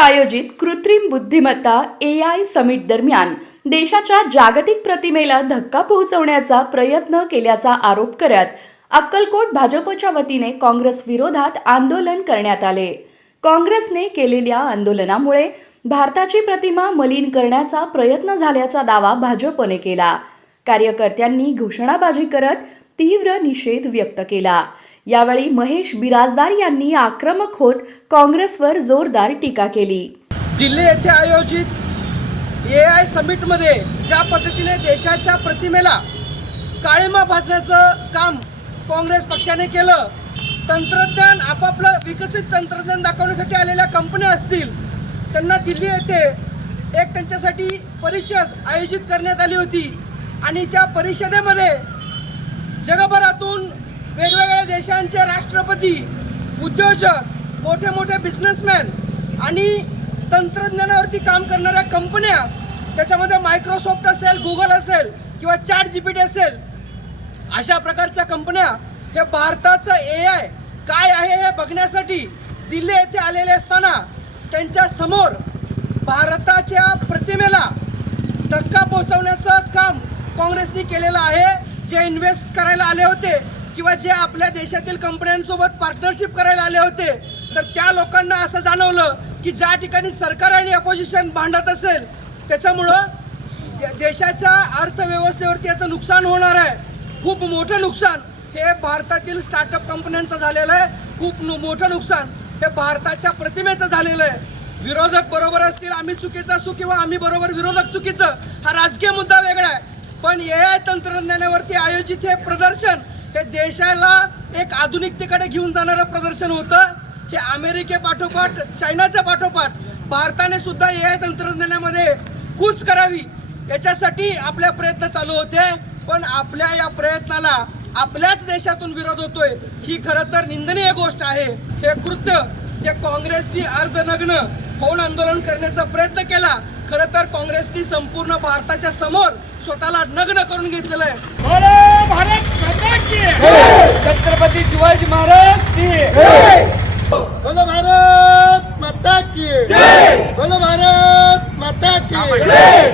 आयोजित कृत्रिम बुद्धिमत्ता AI समिट दरम्यान देशाच्या जागतिक प्रतिमेला धक्का पोहोचवण्याचा प्रयत्न केल्याचा आरोप करत अक्कलकोट भाजपच्या वतीने काँग्रेस विरोधात आंदोलन करण्यात आले। काँग्रेसने केलेल्या आंदोलनामुळे भारताची प्रतिमा मलिन करण्याचा प्रयत्न झाल्याचा दावा भाजपने केला। कार्यकर्त्यांनी घोषणाबाजी करत तीव्र निषेध व्यक्त केला। यावेळी महेश बिराजदार यांनी आक्रमक होत काँग्रेसवर जोरदार टीका केली। दिल्ली येथे आयोजित AI समिटमध्ये ज्या पद्धतीने देशाच्या प्रतिमेला काळिमा फासण्याचं काम काँग्रेस पक्षाने केलं, तंत्रज्ञान आपापलं विकसित तंत्रज्ञान दाखवण्यासाठी आलेल्या कंपन्या असतील, त्यांना दिल्ली येथे एक त्यांच्यासाठी परिषद आयोजित करण्यात आली होती आणि त्या परिषदेमध्ये जगभरातून वेगवेगळ्या देशांचे राष्ट्रपती, उद्योजक, मोठे मोठे बिझनेसमॅन आणि तंत्रज्ञानावरती काम करणाऱ्या कंपन्या, त्याच्यामध्ये मायक्रोसॉफ्ट असेल, गुगल असेल किंवा ChatGPT असेल, अशा प्रकारच्या कंपन्या हे भारताचं AI काय आहे हे बघण्यासाठी दिल्ली येथे आलेले असताना त्यांच्या समोर भारताच्या प्रतिमेला धक्का पोहोचवण्याचं काम काँग्रेसने केलेलं आहे। जे इन्व्हेस्ट करायला आले होते किंवा जे आपल्या देशातील कंपन्यांसोबत पार्टनरशिप करायला आले होते, तर त्या लोकांना असं जाणवलं की ज्या ठिकाणी सरकार आणि अपोजिशन भांडत असेल, त्याच्यामुळं देशाच्या अर्थव्यवस्थेवरती याचं नुकसान होणार आहे। खूप मोठं नुकसान हे भारतातील स्टार्टअप कंपन्यांचं झालेलं आहे। खूप मोठं नुकसान हे भारताच्या प्रतिमेचं झालेलं आहे। विरोधक बरोबर असतील, आम्ही चुकीचं असू किंवा आम्ही बरोबर विरोधक चुकीचं, हा राजकीय मुद्दा वेगळा आहे। पण AI तंत्रज्ञानावरती आयोजित हे प्रदर्शन हे देशाला एक आधुनिकतेकडे घेऊन जाणारं प्रदर्शन होतं। हे अमेरिकेपाठोपाठ, चायनाच्या पाठोपाठ भारताने सुद्धा AI तंत्रज्ञानामध्ये कूच करावी याच्यासाठी आपले प्रयत्न चालू होते। पण आपल्या या प्रयत्नाला आपल्याच देशातून विरोध होतोय, ही खरं तर निंदनीय गोष्ट आहे। हे कृत्य जे काँग्रेसने अर्धनग्न होऊन आंदोलन करण्याचा प्रयत्न केला, खरं तर काँग्रेसने संपूर्ण भारताच्या समोर स्वतःला नग्न करून घेतलेलं आहे।